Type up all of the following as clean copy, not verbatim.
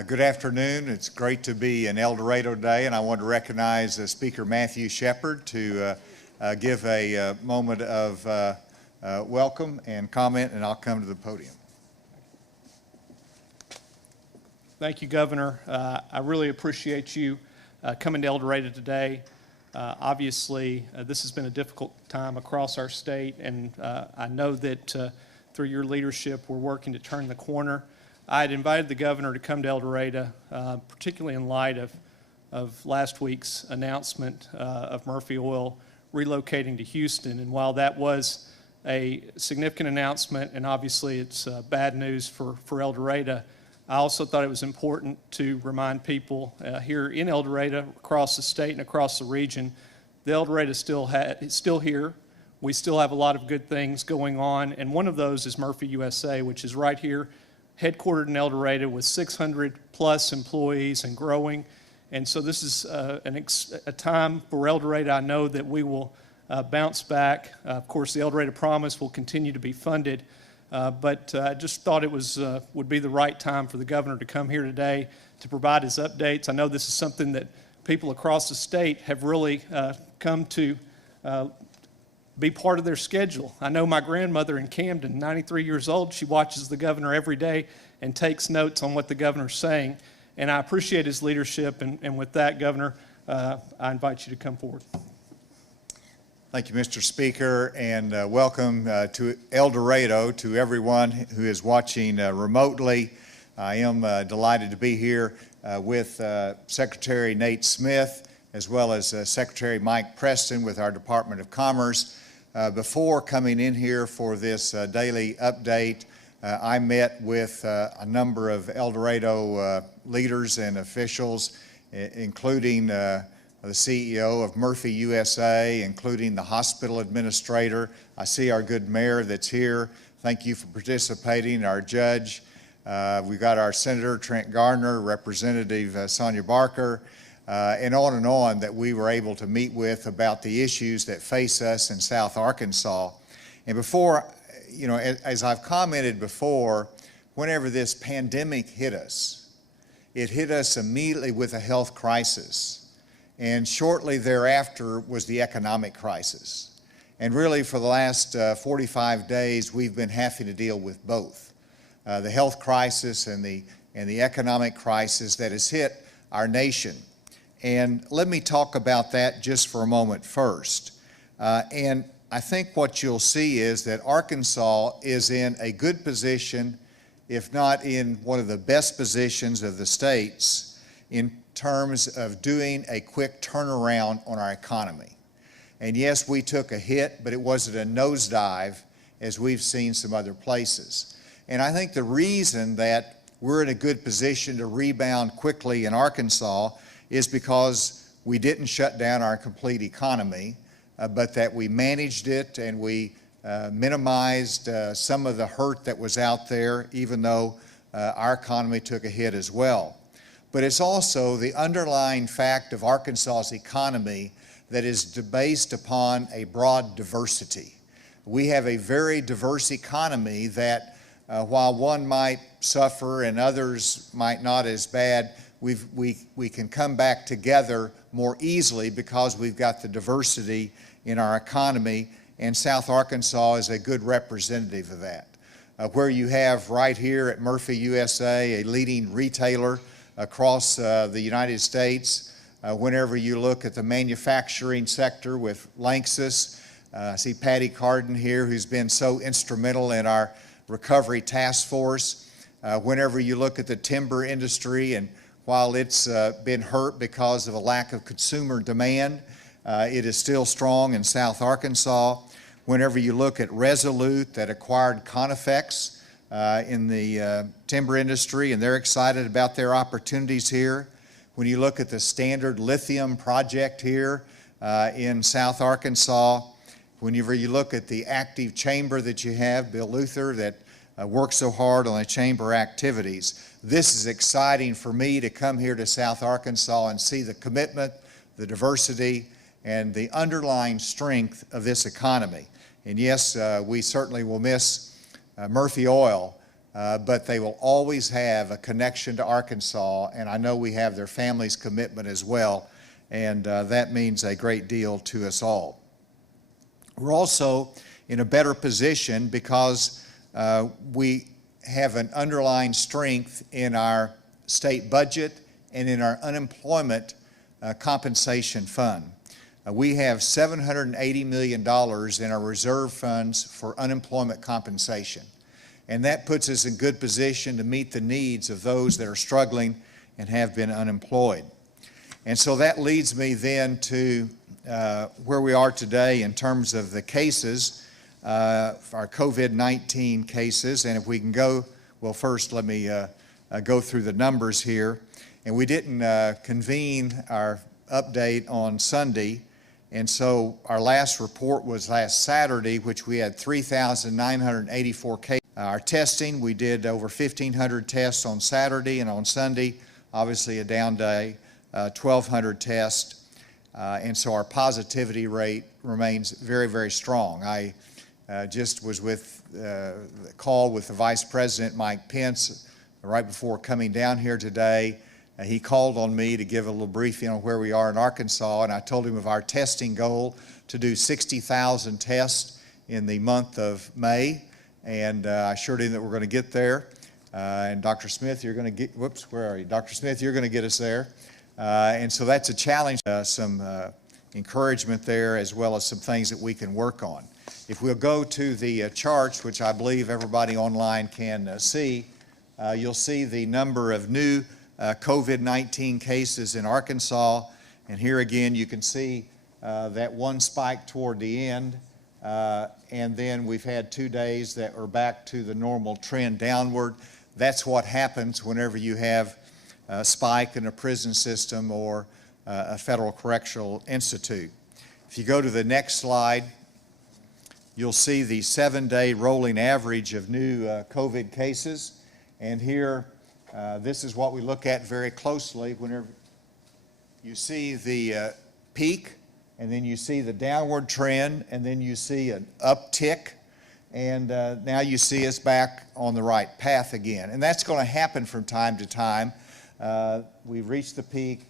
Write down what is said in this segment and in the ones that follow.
Good afternoon. It's great to be in El Dorado today, and I want to recognize Speaker Matthew Shepard to give a moment of welcome and comment, and I'll come to the podium. Thank you, Governor. I really appreciate you coming to El Dorado today. Obviously, this has been a difficult time across our state, and I know that through your leadership, we're working to turn the corner. I had invited the governor to come to El Dorado, particularly in light of last week's announcement of Murphy Oil relocating to Houston. And while that was a significant announcement, and obviously it's bad news for El Dorado, I also thought it was important to remind people here in El Dorado, across the state and across the region, the El Dorado is still here. We still have a lot of good things going on, and one of those is Murphy USA, which is right here, headquartered in El Dorado with 600 plus employees and growing. And so this is a time for El Dorado. I know that we will bounce back. Of course, the El Dorado Promise will continue to be funded, but I just thought it would be the right time for the governor to come here today to provide his updates. I know this is something that people across the state have really come to be part of their schedule. I know my grandmother in Camden, 93 years old, she watches the governor every day and takes notes on what the governor's saying. And I appreciate his leadership. And with that, Governor, I invite you to come forward. Thank you, Mr. Speaker, and welcome to El Dorado to everyone who is watching remotely. I am delighted to be here with Secretary Nate Smith, as well as Secretary Mike Preston with our Department of Commerce. Before coming in here for this daily update, I met with a number of El Dorado leaders and officials, including the CEO of Murphy USA, including the hospital administrator. I see our good mayor that's here. Thank you for participating. Our judge. We've got our Senator Trent Gardner, Representative Sonia Barker, and on that we were able to meet with about the issues that face us in South Arkansas. And before, as I've commented before, whenever this pandemic hit us, it hit us immediately with a health crisis. And shortly thereafter was the economic crisis. And really for the last 45 days, we've been having to deal with both. The health crisis and the economic crisis that has hit our nation. And let me talk about that just for a moment first. And I think what you'll see is that Arkansas is in a good position, if not in one of the best positions of the states, in terms of doing a quick turnaround on our economy. And yes, we took a hit, but it wasn't a nosedive as we've seen some other places. And I think the reason that we're in a good position to rebound quickly in Arkansas is because we didn't shut down our complete economy, but that we managed it and we minimized some of the hurt that was out there, even though our economy took a hit as well. But it's also the underlying fact of Arkansas's economy that is based upon a broad diversity. We have a very diverse economy that while one might suffer and others might not as bad, we can come back together more easily because we've got the diversity in our economy, and South Arkansas is a good representative of that. Where you have right here at Murphy USA, a leading retailer across the United States. Whenever you look at the manufacturing sector with Lanxess, I see Patty Carden here, who's been so instrumental in our recovery task force. Whenever you look at the timber industry, and while it's been hurt because of a lack of consumer demand, it is still strong in South Arkansas. Whenever you look at Resolute that acquired Confernce in the timber industry, and they're excited about their opportunities here. When you look at the Standard Lithium project here in South Arkansas, whenever you look at the active chamber that you have, Bill Luther, that works so hard on the chamber activities. This is exciting for me to come here to South Arkansas and see the commitment, the diversity, and the underlying strength of this economy. And yes, we certainly will miss Murphy Oil, but they will always have a connection to Arkansas, and I know we have their family's commitment as well, and that means a great deal to us all. We're also in a better position because we have an underlying strength in our state budget and in our unemployment compensation fund. We have $780 million in our reserve funds for unemployment compensation. And that puts us in good position to meet the needs of those that are struggling and have been unemployed. And so that leads me then to where we are today in terms of the cases, our COVID-19 cases. And if we can go, well, first let me go through the numbers here. And we didn't convene our update on Sunday. And so our last report was last Saturday, which we had 3,984 cases. Our testing, we did over 1,500 tests on Saturday, and on Sunday, obviously a down day, 1,200 tests. And so our positivity rate remains very, very strong. I just was with the call with the Vice President, Mike Pence, right before coming down here today. He called on me to give a little briefing on where we are in Arkansas, and I told him of our testing goal to do 60,000 tests in the month of May, and I assured him that we're going to get there. And Dr. Smith, you're going to get, whoops, where are you? Dr. Smith, you're going to get us there. And so that's a challenge, some encouragement there, as well as some things that we can work on. If we'll go to the charts, which I believe everybody online can see, you'll see the number of new COVID-19 cases in Arkansas, and here again you can see that one spike toward the end, and then we've had 2 days that are back to the normal trend downward. That's what happens whenever you have a spike in a prison system or a federal correctional institute. If you go to the next slide, you'll see the 7-day rolling average of new COVID cases, and here this is what we look at very closely whenever you see the peak, and then you see the downward trend, and then you see an uptick, and now you see us back on the right path again. And that's going to happen from time to time. We've reached the peak.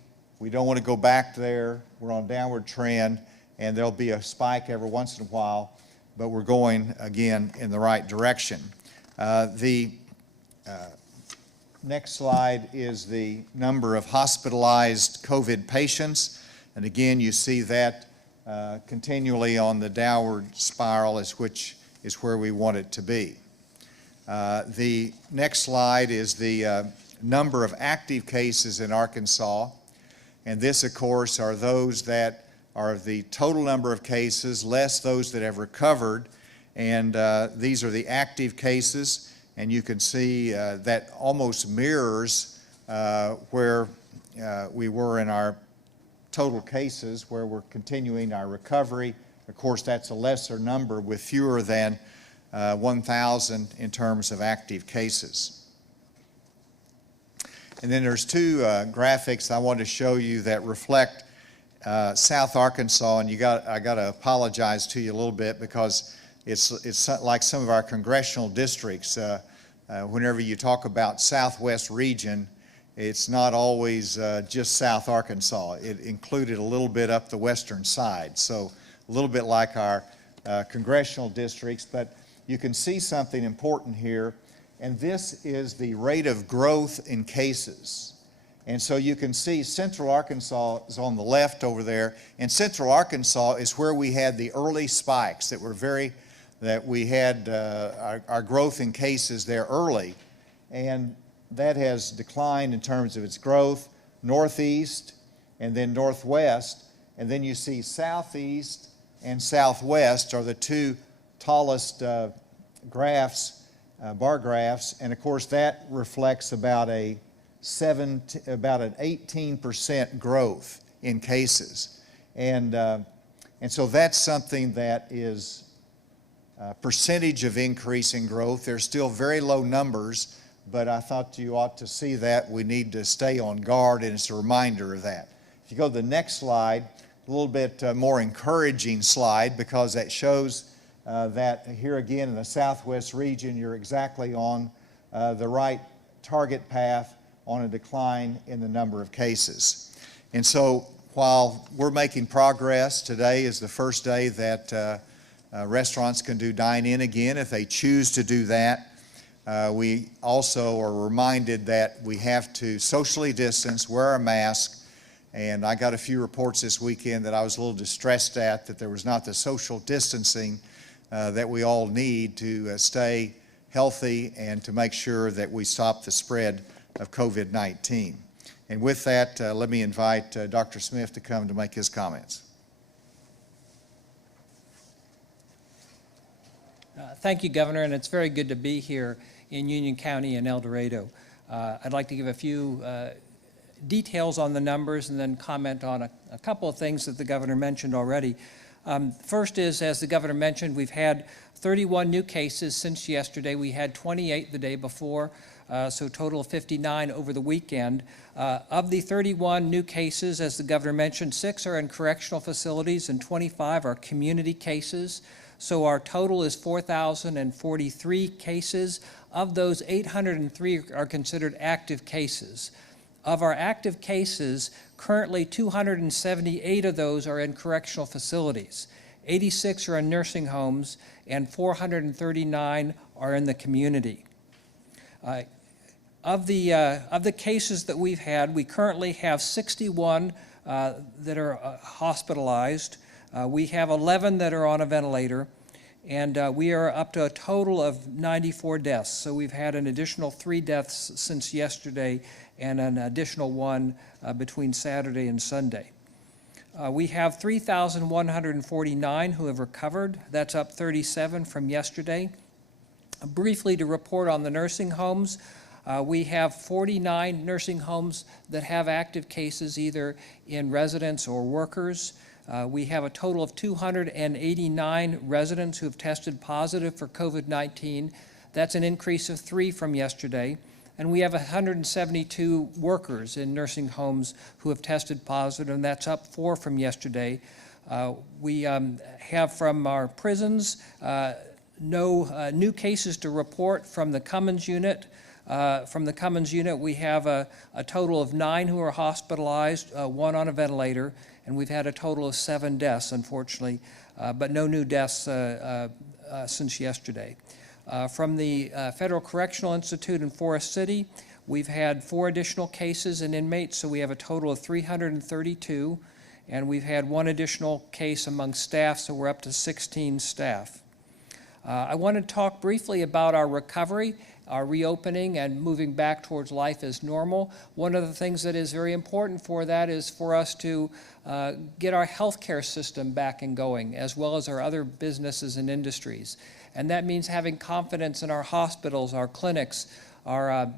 We don't want to go back there. We're on a downward trend, and there'll be a spike every once in a while, but we're going again in the right direction. Next slide is the number of hospitalized COVID patients. And again, you see that continually on the downward spiral, which is where we want it to be. The next slide is the number of active cases in Arkansas. And this, of course, are those that are the total number of cases, less those that have recovered. And these are the active cases. And you can see that almost mirrors where we were in our total cases, where we're continuing our recovery. Of course, that's a lesser number with fewer than 1,000 in terms of active cases. And then there's two graphics I want to show you that reflect South Arkansas, and I got to apologize to you a little bit because it's like some of our congressional districts. Whenever you talk about Southwest region, it's not always just South Arkansas. It included a little bit up the western side, so a little bit like our congressional districts. But you can see something important here, and this is the rate of growth in cases. And so you can see Central Arkansas is on the left over there, and Central Arkansas is where we had the early spikes that we had our growth in cases there early, and that has declined in terms of its growth. Northeast and then northwest, and then you see southeast and southwest are the two tallest graphs, bar graphs, and of course that reflects about an 18% growth in cases, and so that's something that is percentage of increase in growth. There's still very low numbers, but I thought you ought to see that. We need to stay on guard, and it's a reminder of that. If you go to the next slide, a little bit more encouraging slide, because that shows that here again in the Southwest region, you're exactly on the right target path on a decline in the number of cases. And so while we're making progress, today is the first day that restaurants can do dine-in again if they choose to do that. We also are reminded that we have to socially distance, wear a mask, and I got a few reports this weekend that I was a little distressed at, that there was not the social distancing that we all need to stay healthy and to make sure that we stop the spread of COVID-19. And with that, let me invite Dr. Smith to come to make his comments. Thank you, Governor, and it's very good to be here in Union County and El Dorado. I'd like to give a few details on the numbers and then comment on a couple of things that the Governor mentioned already. First is, as the Governor mentioned, we've had 31 new cases since yesterday. We had 28 the day before, so a total of 59 over the weekend. Of the 31 new cases, as the Governor mentioned, 6 are in correctional facilities and 25 are community cases. So our total is 4,043 cases. Of those, 803 are considered active cases. Of our active cases, currently 278 of those are in correctional facilities. 86 are in nursing homes, and 439 are in the community. Of the cases that we've had, we currently have 61 that are hospitalized. We have 11 that are on a ventilator, and we are up to a total of 94 deaths. So we've had an additional 3 deaths since yesterday and an additional 1 between Saturday and Sunday. We have 3,149 who have recovered. That's up 37 from yesterday. Briefly to report on the nursing homes, we have 49 nursing homes that have active cases either in residents or workers. We have a total of 289 residents who have tested positive for COVID-19. That's an increase of 3 from yesterday. And we have 172 workers in nursing homes who have tested positive, and that's up 4 from yesterday. We have from our prisons no new cases to report from the Cummins unit. From the Cummins unit, we have a total of 9 who are hospitalized, 1 on a ventilator, and we've had a total of 7 deaths, unfortunately, but no new deaths since yesterday. From the Federal Correctional Institute in Forest City, we've had 4 additional cases in inmates, so we have a total of 332, and we've had 1 additional case among staff, so we're up to 16 staff. I want to talk briefly about our recovery, our reopening, and moving back towards life as normal. One of the things that is very important for that is for us to get our healthcare system back and going, as well as our other businesses and industries. And that means having confidence in our hospitals, our clinics, our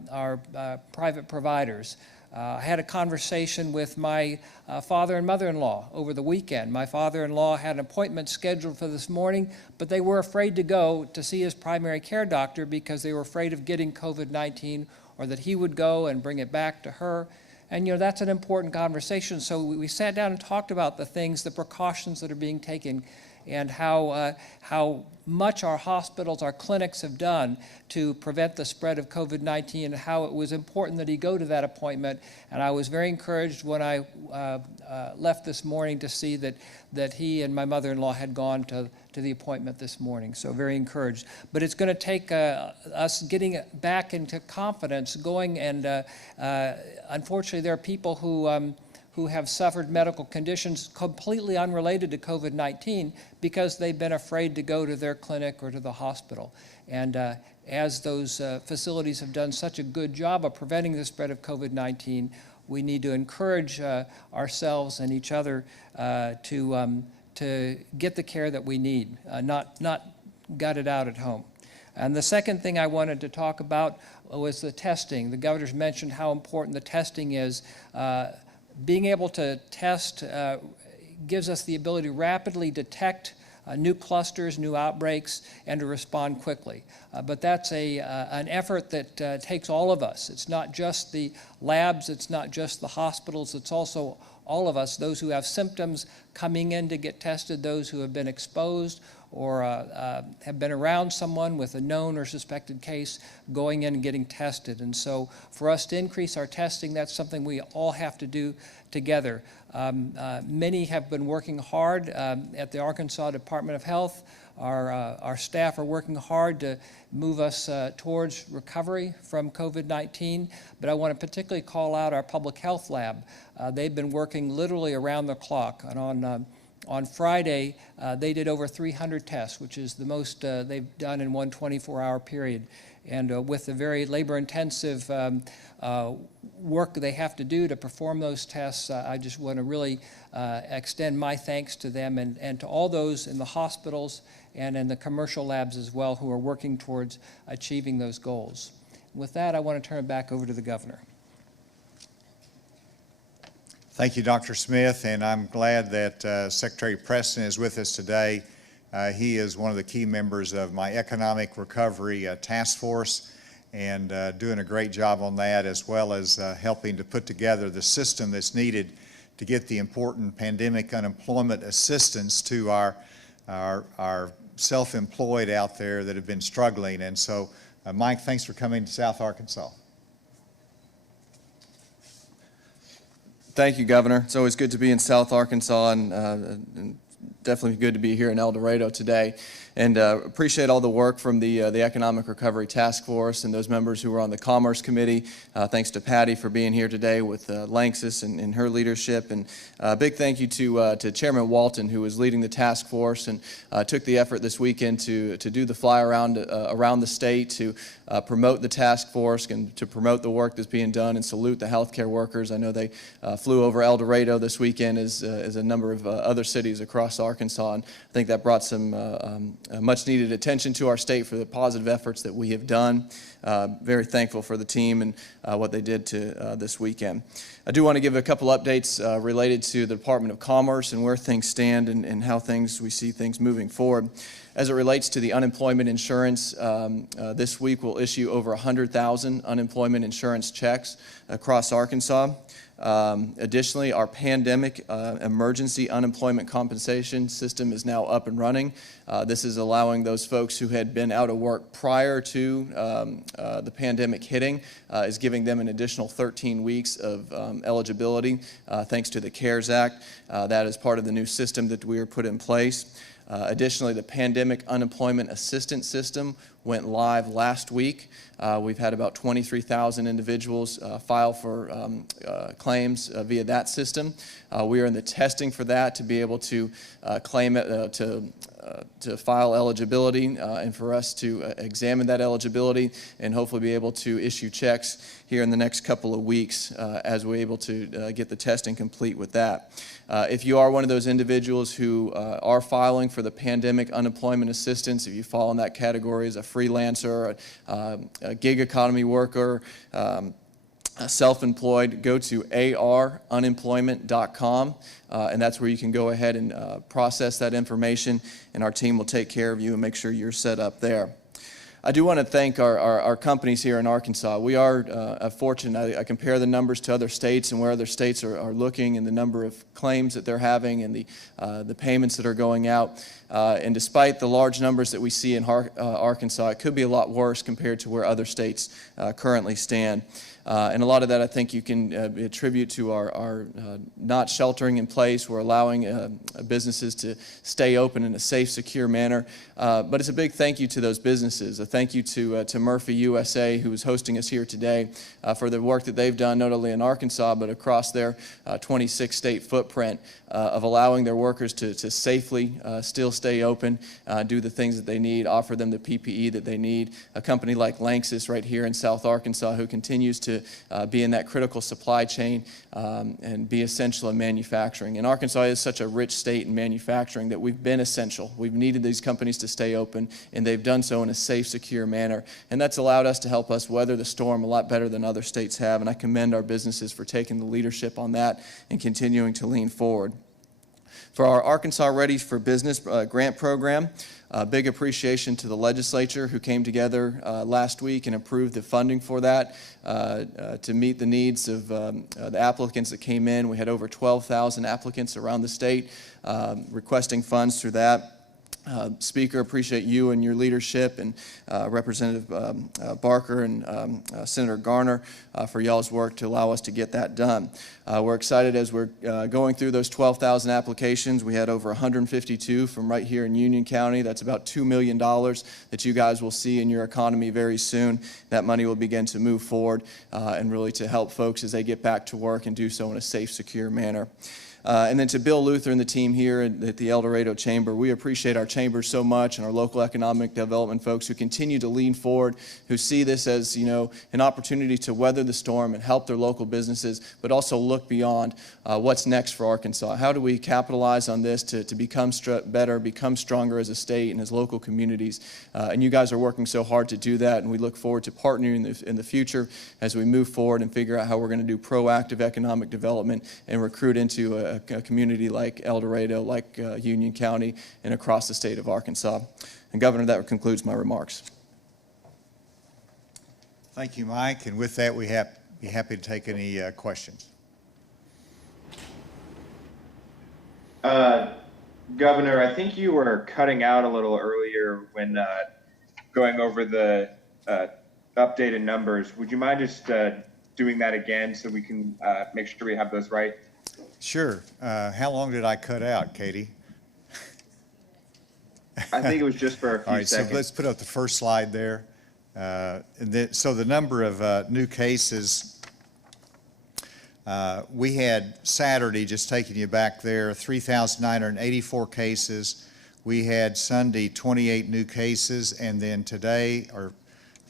private providers. I had a conversation with my father and mother-in-law over the weekend. My father-in-law had an appointment scheduled for this morning, but they were afraid to go to see his primary care doctor because they were afraid of getting COVID-19 or that he would go and bring it back to her. And, you know, that's an important conversation. So we sat down and talked about the things, the precautions that are being taken, and how much our hospitals, our clinics have done to prevent the spread of COVID-19, and how it was important that he go to that appointment. And I was very encouraged when I left this morning to see that he and my mother-in-law had gone to the appointment this morning. So very encouraged. But it's going to take us getting back into confidence, going, and unfortunately there are people who have suffered medical conditions completely unrelated to COVID-19 because they've been afraid to go to their clinic or to the hospital. And as those facilities have done such a good job of preventing the spread of COVID-19, we need to encourage ourselves and each other to get the care that we need, not gut it out at home. And the second thing I wanted to talk about was the testing. The governor's mentioned how important the testing is. Being able to test gives us the ability to rapidly detect new clusters, new outbreaks, and to respond quickly. But that's an effort that takes all of us. It's not just the labs, it's not just the hospitals, it's also all of us, those who have symptoms coming in to get tested, those who have been exposed, or have been around someone with a known or suspected case going in and getting tested. And so for us to increase our testing, that's something we all have to do together. Many have been working hard at the Arkansas Department of Health. Our staff are working hard to move us towards recovery from COVID-19, but I want to particularly call out our public health lab. They've been working literally around the clock, and on Friday, they did over 300 tests, which is the most they've done in one 24-hour period. And with the very labor-intensive work they have to do to perform those tests, I just want to really extend my thanks to them and to all those in the hospitals and in the commercial labs as well who are working towards achieving those goals. With that, I want to turn it back over to the governor. Thank you, Dr. Smith, and I'm glad that Secretary Preston is with us today. He is one of the key members of my Economic Recovery Task Force and doing a great job on that, as well as helping to put together the system that's needed to get the important pandemic unemployment assistance to our self-employed out there that have been struggling. And so, Mike, thanks for coming to South Arkansas. Thank you, Governor. It's always good to be in South Arkansas, and definitely good to be here in El Dorado today. And appreciate all the work from the Economic Recovery Task Force and those members who were on the Commerce Committee. Thanks to Patty for being here today with Lanxess and her leadership. And a big thank you to Chairman Walton, who was leading the task force and took the effort this weekend to do the fly around the state to promote the task force and to promote the work that's being done and salute the healthcare workers. I know they flew over El Dorado this weekend as a number of other cities across Arkansas, and I think that brought some much needed attention to our state for the positive efforts that we have done. Very thankful for the team and what they did to this weekend. I do want to give a couple updates related to the Department of Commerce and where things stand and how we see things moving forward. As it relates to the unemployment insurance, this week we'll issue over 100,000 unemployment insurance checks across Arkansas. Additionally, our pandemic emergency unemployment compensation system is now up and running. This is allowing those folks who had been out of work prior to the pandemic hitting, is giving them an additional 13 weeks of eligibility thanks to the CARES Act. That is part of the new system that we are put in place. Additionally, the Pandemic Unemployment Assistance System went live last week. We've had about 23,000 individuals file for claims via that system. We are in the testing for that to be able to claim it, to file eligibility and for us to examine that eligibility and hopefully be able to issue checks here in the next couple of weeks as we're able to get the testing complete with that. If you are one of those individuals who are filing for the pandemic unemployment assistance, if you fall in that category as a freelancer, a gig economy worker, self-employed, go to arunemployment.com, and that's where you can go ahead and process that information, and our team will take care of you and make sure you're set up there. I do want to thank our companies here in Arkansas. We are fortunate. I compare the numbers to other states and where other states are looking and the number of claims that they're having and the payments that are going out. And despite the large numbers that we see in Arkansas, it could be a lot worse compared to where other states currently stand. And a lot of that I think you can attribute to our not sheltering in place. We're allowing businesses to stay open in a safe, secure manner. But it's a big thank you to those businesses. A thank you to Murphy USA, who is hosting us here today, for the work that they've done not only in Arkansas but across their 26-state footprint of allowing their workers to safely still stay open, do the things that they need, offer them the PPE that they need. A company like Lanxess right here in South Arkansas who continues to be in that critical supply chain and be essential in manufacturing. And Arkansas is such a rich state in manufacturing that we've been essential. We've needed these companies to stay open, and they've done so in a safe, secure manner. And that's allowed us to help us weather the storm a lot better than other states have. And I commend our businesses for taking the leadership on that and continuing to lean forward. For our Arkansas Ready for Business grant program, big appreciation to the legislature who came together last week and approved the funding for that to meet the needs of the applicants that came in. We had over 12,000 applicants around the state requesting funds through that. Speaker, appreciate you and your leadership, and Representative Barker and Senator Garner for y'all's work to allow us to get that done. We're excited as we're going through those 12,000 applications. We had over 152 from right here in Union County. That's about $2 million that you guys will see in your economy very soon. That money will begin to move forward and really to help folks as they get back to work and do so in a safe, secure manner. And then to Bill Luther and the team here at the El Dorado Chamber, we appreciate our chamber so much, and our local economic development folks who continue to lean forward, who see this as, an opportunity to weather the storm and help their local businesses, but also look beyond what's next for Arkansas. How do we capitalize on this to become better, become stronger as a state and as local communities? And you guys are working so hard to do that, and we look forward to partnering in the future as we move forward and figure out how we're going to do proactive economic development and recruit into a community like El Dorado, like Union County, and across the state of Arkansas. And Governor, that concludes my remarks. Thank you, Mike. And with that, we be happy to take any questions. Governor, I think you were cutting out a little earlier when going over the updated numbers. Would you mind just doing that again so we can make sure we have those right? Sure. How long did I cut out, Katie? I think it was just for a few All right, seconds. so let's put up the first slide there. So the number of new cases, we had Saturday, just taking you back there, 3,984 cases. We had Sunday, 28 new cases, and then today are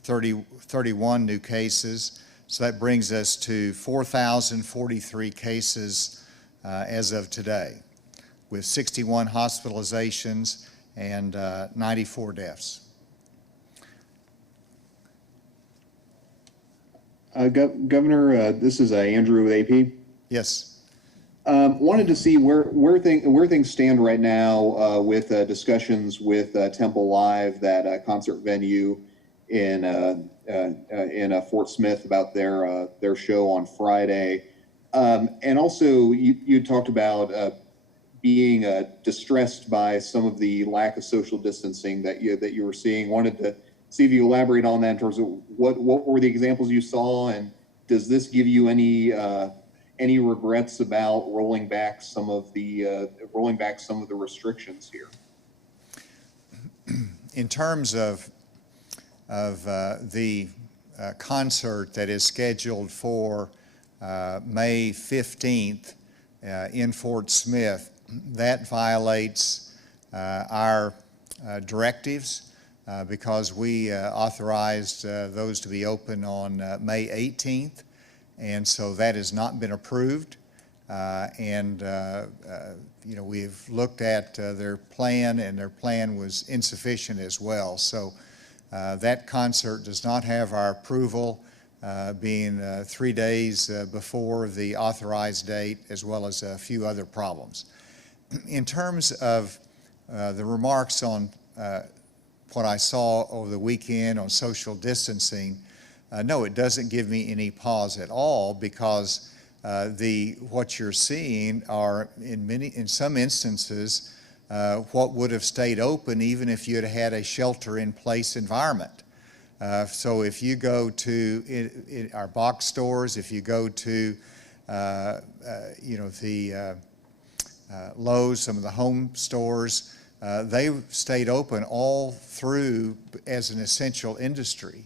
31 new cases. So that brings us to 4,043 cases as of today, with 61 hospitalizations and 94 deaths. Governor, this is Andrew with AP. Yes. Wanted to see where things stand right now with discussions with Temple Live, that concert venue in Fort Smith, about their show on Friday. And also, you talked about being distressed by some of the lack of social distancing that you were seeing. Wanted to see if you elaborate on that in terms of what were the examples you saw, and does this give you any regrets about rolling back some of the restrictions here? In terms of the concert that is scheduled for May 15th in Fort Smith, that violates our directives because we authorized those to be open on May 18th, and so that has not been approved. We've looked at their plan, and their plan was insufficient as well. So that concert does not have our approval, being 3 days before the authorized date, as well as a few other problems. In terms of the remarks on what I saw over the weekend on social distancing, no, it doesn't give me any pause at all, because what you're seeing are in some instances what would have stayed open even if you had had a shelter-in-place environment. So if you go to our box stores, if you go to the Lowe's, some of the home stores, they stayed open all through as an essential industry.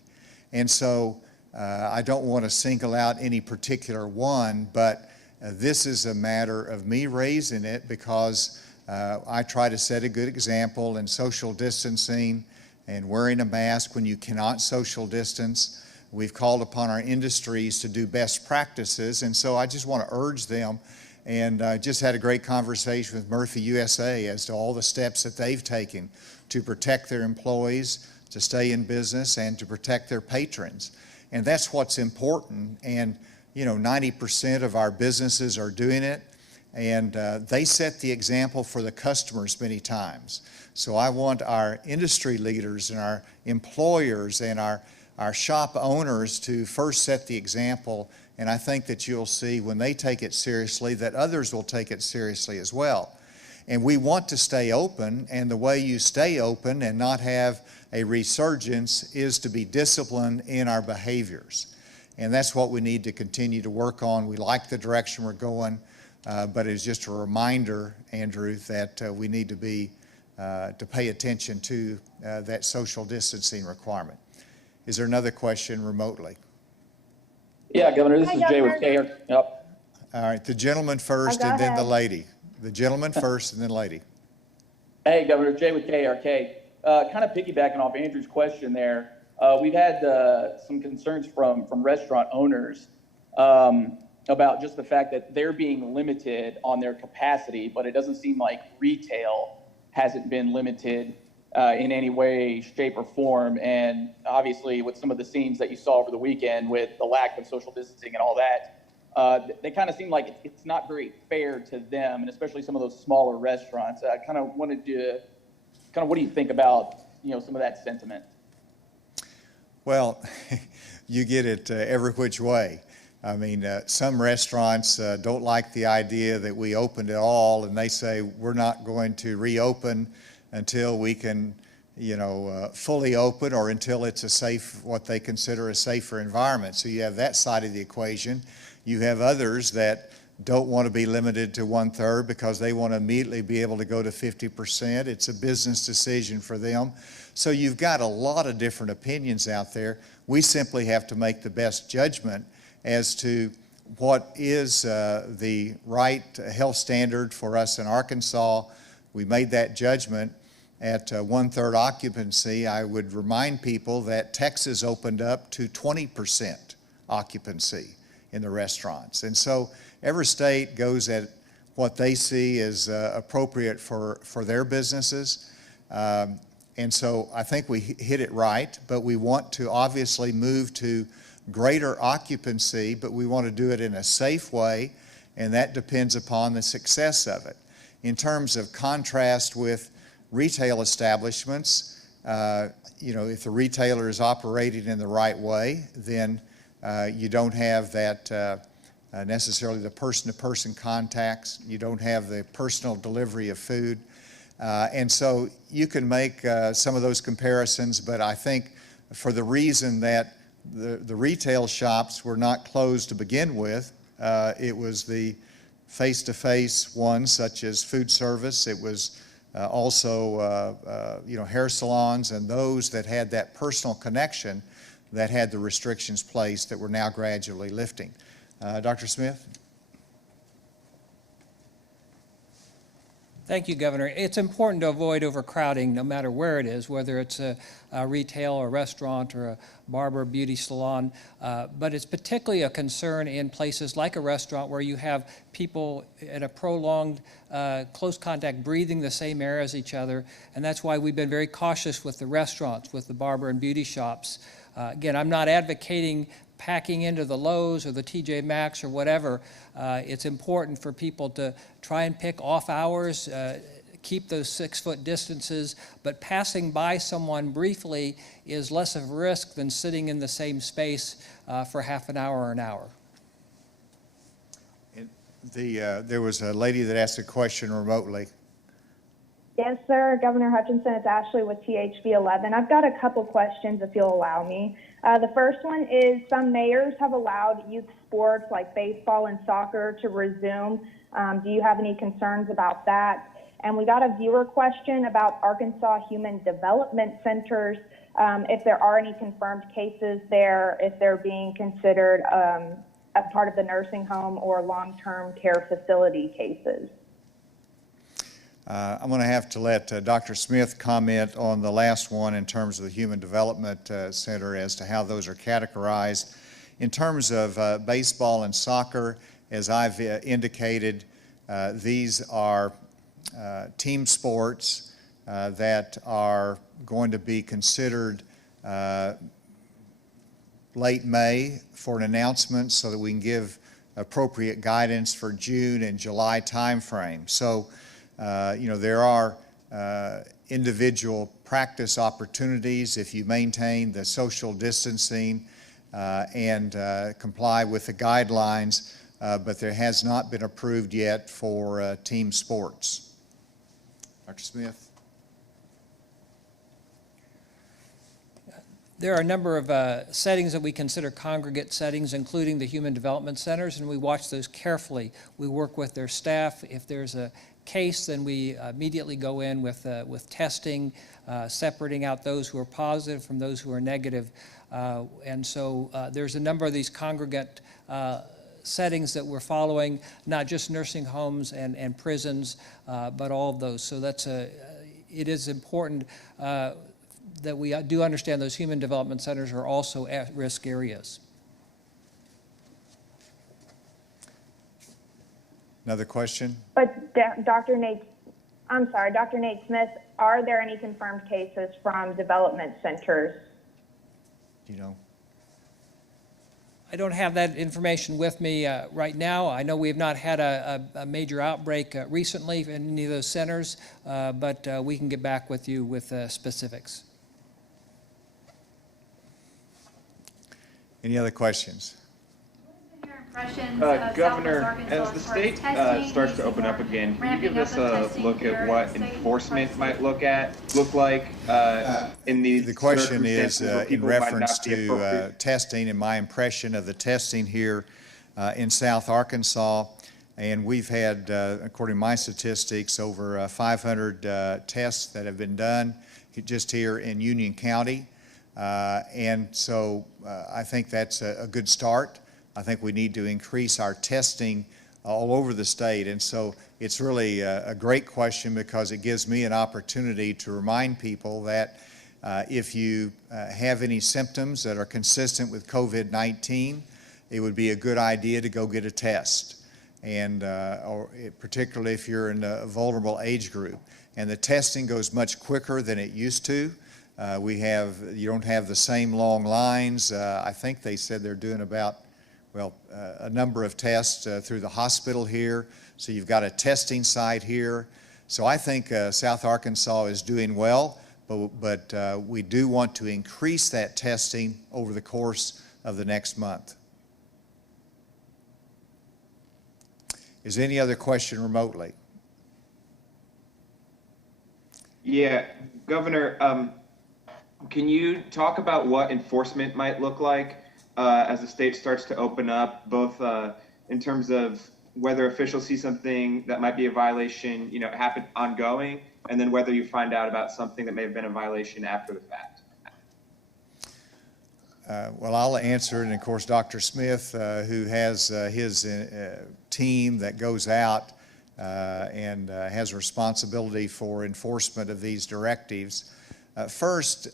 And so I don't want to single out any particular one, but this is a matter of me raising it because I try to set a good example in social distancing and wearing a mask when you cannot social distance. We've called upon our industries to do best practices, and so I just want to urge them. And I just had a great conversation with Murphy USA as to all the steps that they've taken to protect their employees, to stay in business, and to protect their patrons. And that's what's important. And 90% of our businesses are doing it, and they set the example for the customers many times. So I want our industry leaders and our employers and our shop owners to first set the example, and I think that you'll see when they take it seriously that others will take it seriously as well. And we want to stay open, and the way you stay open and not have a resurgence is to be disciplined in our behaviors. And that's what we need to continue to work on. We like the direction we're going, but it's just a reminder, Andrew, that we need to pay attention to that social distancing requirement. Is there another question remotely? Yeah, Governor, this Hi, is Jay with Governor. KR. Yep. All right, the gentleman first go and then the ahead. lady. The gentleman first and then lady. Hey, Governor, Jay with KRK. Kind of piggybacking off Andrew's question there, we've had some concerns from restaurant owners about just the fact that they're being limited on their capacity, but it doesn't seem like retail hasn't been limited in any way, shape, or form. And obviously, with some of the scenes that you saw over the weekend with the lack of social distancing and all that, they kind of seem like it's not very fair to them, and especially some of those smaller restaurants. I kind of wanted to, what do you think about, some of that sentiment? Well, you get it every which way. I mean, some restaurants don't like the idea that we opened at all, and they say we're not going to reopen until we can, fully open, or until it's a safe, what they consider a safer environment. So you have that side of the equation. You have others that don't want to be limited to 1/3 because they want to immediately be able to go to 50%. It's a business decision for them. So you've got a lot of different opinions out there. We simply have to make the best judgment as to what is the right health standard for us in Arkansas. We made that judgment at 1/3 occupancy. I would remind people that Texas opened up to 20% occupancy in the restaurants. And so every state goes at what they see as appropriate for their businesses. And so I think we hit it right, but we want to obviously move to greater occupancy, but we want to do it in a safe way, and that depends upon the success of it. In terms of contrast with retail establishments, if the retailer is operating in the right way, then you don't have that necessarily the person-to-person contacts. You don't have the personal delivery of food. And so you can make some of those comparisons, but I think for the reason that the retail shops were not closed to begin with, it was the face-to-face ones such as food service. It was also hair salons and those that had that personal connection that had the restrictions placed that we're now gradually lifting. Dr. Smith? Thank you, Governor. It's important to avoid overcrowding no matter where it is, whether it's a retail or restaurant or a barber, beauty salon. But it's particularly a concern in places like a restaurant where you have people in a prolonged close contact breathing the same air as each other. And that's why we've been very cautious with the restaurants, with the barber and beauty shops. Again, I'm not advocating packing into the Lowe's or the TJ Maxx or whatever. It's important for people to try and pick off hours, keep those 6-foot distances, but passing by someone briefly is less of a risk than sitting in the same space for half an hour or an hour. There was a lady that asked a question remotely. Yes, sir. Governor Hutchinson, it's Ashley with THV 11. I've got a couple questions if you'll allow me. The first one is some mayors have allowed youth sports like baseball and soccer to resume. Do you have any concerns about that? And we got a viewer question about Arkansas Human Development Centers, if there are any confirmed cases there, if they're being considered as part of the nursing home or long-term care facility cases. I'm going to have to let Dr. Smith comment on the last one in terms of the Human Development Center as to how those are categorized. In terms of baseball and soccer, as I've indicated, these are team sports that are going to be considered late May for an announcement so that we can give appropriate guidance for June and July timeframe. So there are individual practice opportunities if you maintain the social distancing and comply with the guidelines, but there has not been approved yet for team sports. Dr. Smith? There are a number of settings that we consider congregate settings, including the human development centers, and we watch those carefully. We work with their staff. If there's a case, then we immediately go in with testing, separating out those who are positive from those who are negative. And so there's a number of these congregate settings that we're following, not just nursing homes and prisons, but all of those. So it is important that we do understand those human development centers are also at-risk areas. Another question? But Dr. Nate Smith, are there any confirmed cases from development centers? Do you know? I don't have that information with me right now. I know we have not had a major outbreak recently in any of those centers, but we can get back with you with specifics. Any other questions? Governor, as the state starts to open up again, can you give us a look at what enforcement might look like in these The question is circumstances where in people might not reference be to appropriate? testing and my impression of the testing here in South Arkansas. And we've had, according to my statistics, over 500 tests that have been done just here in Union County. And so I think that's a good start. I think we need to increase our testing all over the state. And so it's really a great question because it gives me an opportunity to remind people that if you have any symptoms that are consistent with COVID-19, it would be a good idea to go get a test. And particularly if you're in a vulnerable age group. And the testing goes much quicker than it used to. You don't have the same long lines. I think they said they're doing about, a number of tests through the hospital here. So you've got a testing site here. So I think South Arkansas is doing well, but we do want to increase that testing over the course of the next month. Is there any other question remotely? Yeah, Governor, can you talk about what enforcement might look like as the state starts to open up, both in terms of whether officials see something that might be a violation, happen ongoing, and then whether you find out about something that may have been a violation after the fact? Well, I'll answer it, and of course, Dr. Smith, who has his team that goes out and has responsibility for enforcement of these directives. First,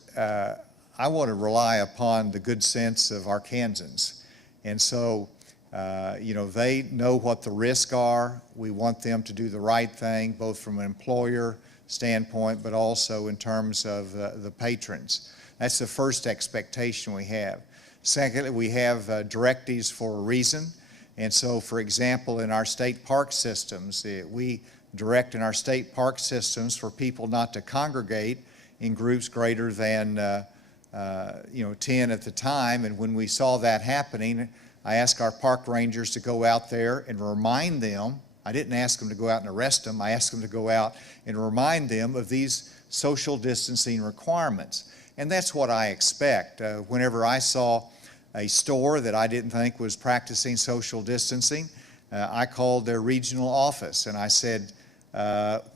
I want to rely upon the good sense of Arkansans. And so, they know what the risks are. We want them to do the right thing, both from an employer standpoint, but also in terms of the patrons. That's the first expectation we have. Secondly, we have directives for a reason. And so, for example, in our state park systems, we direct in our state park systems for people not to congregate in groups greater than 10 at the time. And when we saw that happening, I asked our park rangers to go out there and remind them. I didn't ask them to go out and arrest them. I asked them to go out and remind them of these social distancing requirements. And that's what I expect. Whenever I saw a store that I didn't think was practicing social distancing, I called their regional office and I said,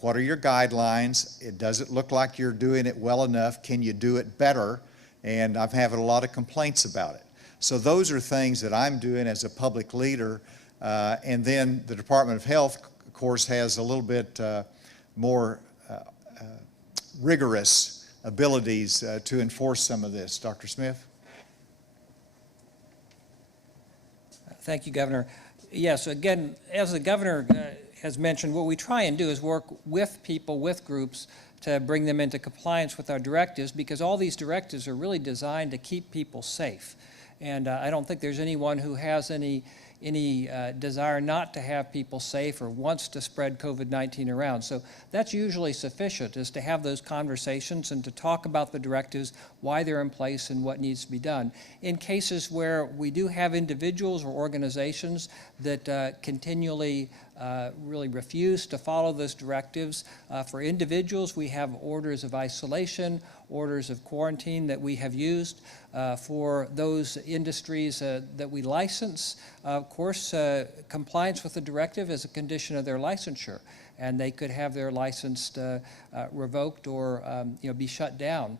what are your guidelines? It doesn't look like you're doing it well enough. Can you do it better? And I'm having a lot of complaints about it. So those are things that I'm doing as a public leader. And then the Department of Health, of course, has a little bit more rigorous abilities to enforce some of this. Dr. Smith? Thank you, Governor. Yes, again, as the Governor has mentioned, what we try and do is work with people, with groups, to bring them into compliance with our directives, because all these directives are really designed to keep people safe. And I don't think there's anyone who has any desire not to have people safe or wants to spread COVID-19 around. So that's usually sufficient, is to have those conversations and to talk about the directives, why they're in place and what needs to be done. In cases where we do have individuals or organizations that continually really refuse to follow those directives. For individuals, we have orders of isolation, orders of quarantine that we have used. For those industries that we license, of course, compliance with the directive is a condition of their licensure, and they could have their license revoked or be shut down.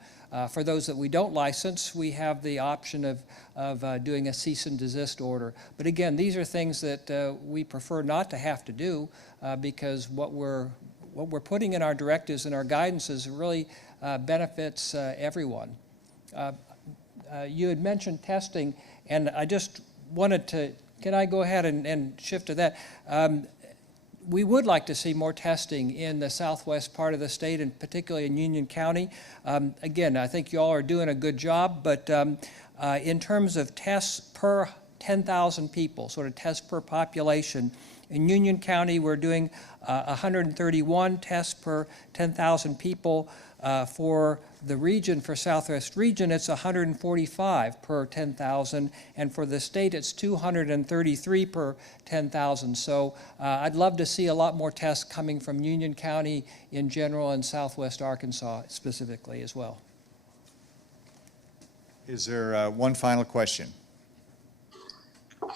For those that we don't license, we have the option of doing a cease and desist order. But again, these are things that we prefer not to have to do because what we're putting in our directives and our guidances really benefits everyone. You had mentioned testing, and I just wanted to, can I go ahead and shift to that? We would like to see more testing in the southwest part of the state, and particularly in Union County. Again, I think you all are doing a good job, but in terms of tests per 10,000 people, sort of tests per population, in Union County we're doing 131 tests per 10,000 people. For the region, for Southwest region, it's 145 per 10,000, and for the state, it's 233 per 10,000. So I'd love to see a lot more tests coming from Union County in general and Southwest Arkansas specifically as well. Is there one final question?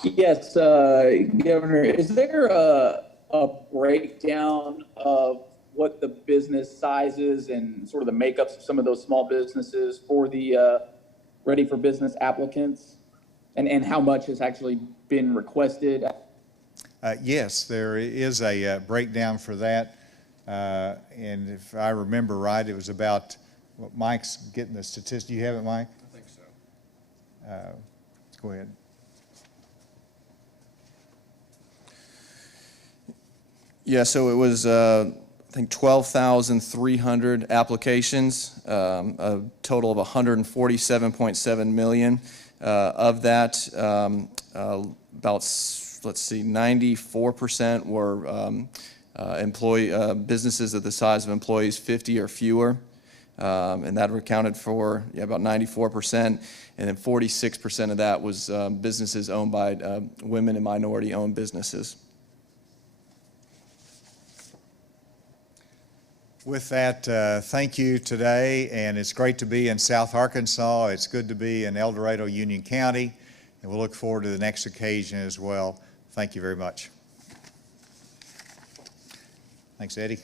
Yes, Governor, is there a breakdown of what the business sizes and sort of the makeups of some of those small businesses for the ready for business applicants, and how much has actually been requested? Yes, there is a breakdown for that. And if I remember right, it was about, what Mike's getting the statistic. Do you have it, Mike? I think so. Go ahead. Yeah, so it was, I think, 12,300 applications, a total of 147.7 million. Of that, about, let's see, 94% were businesses of the size of employees 50 or fewer. And that accounted for about 94%, and then 46% of that was businesses owned by women and minority-owned businesses. With that, thank you today, and it's great to be in South Arkansas. It's good to be in El Dorado, Union County, and we'll look forward to the next occasion as well. Thank you very much. Thanks, Eddie.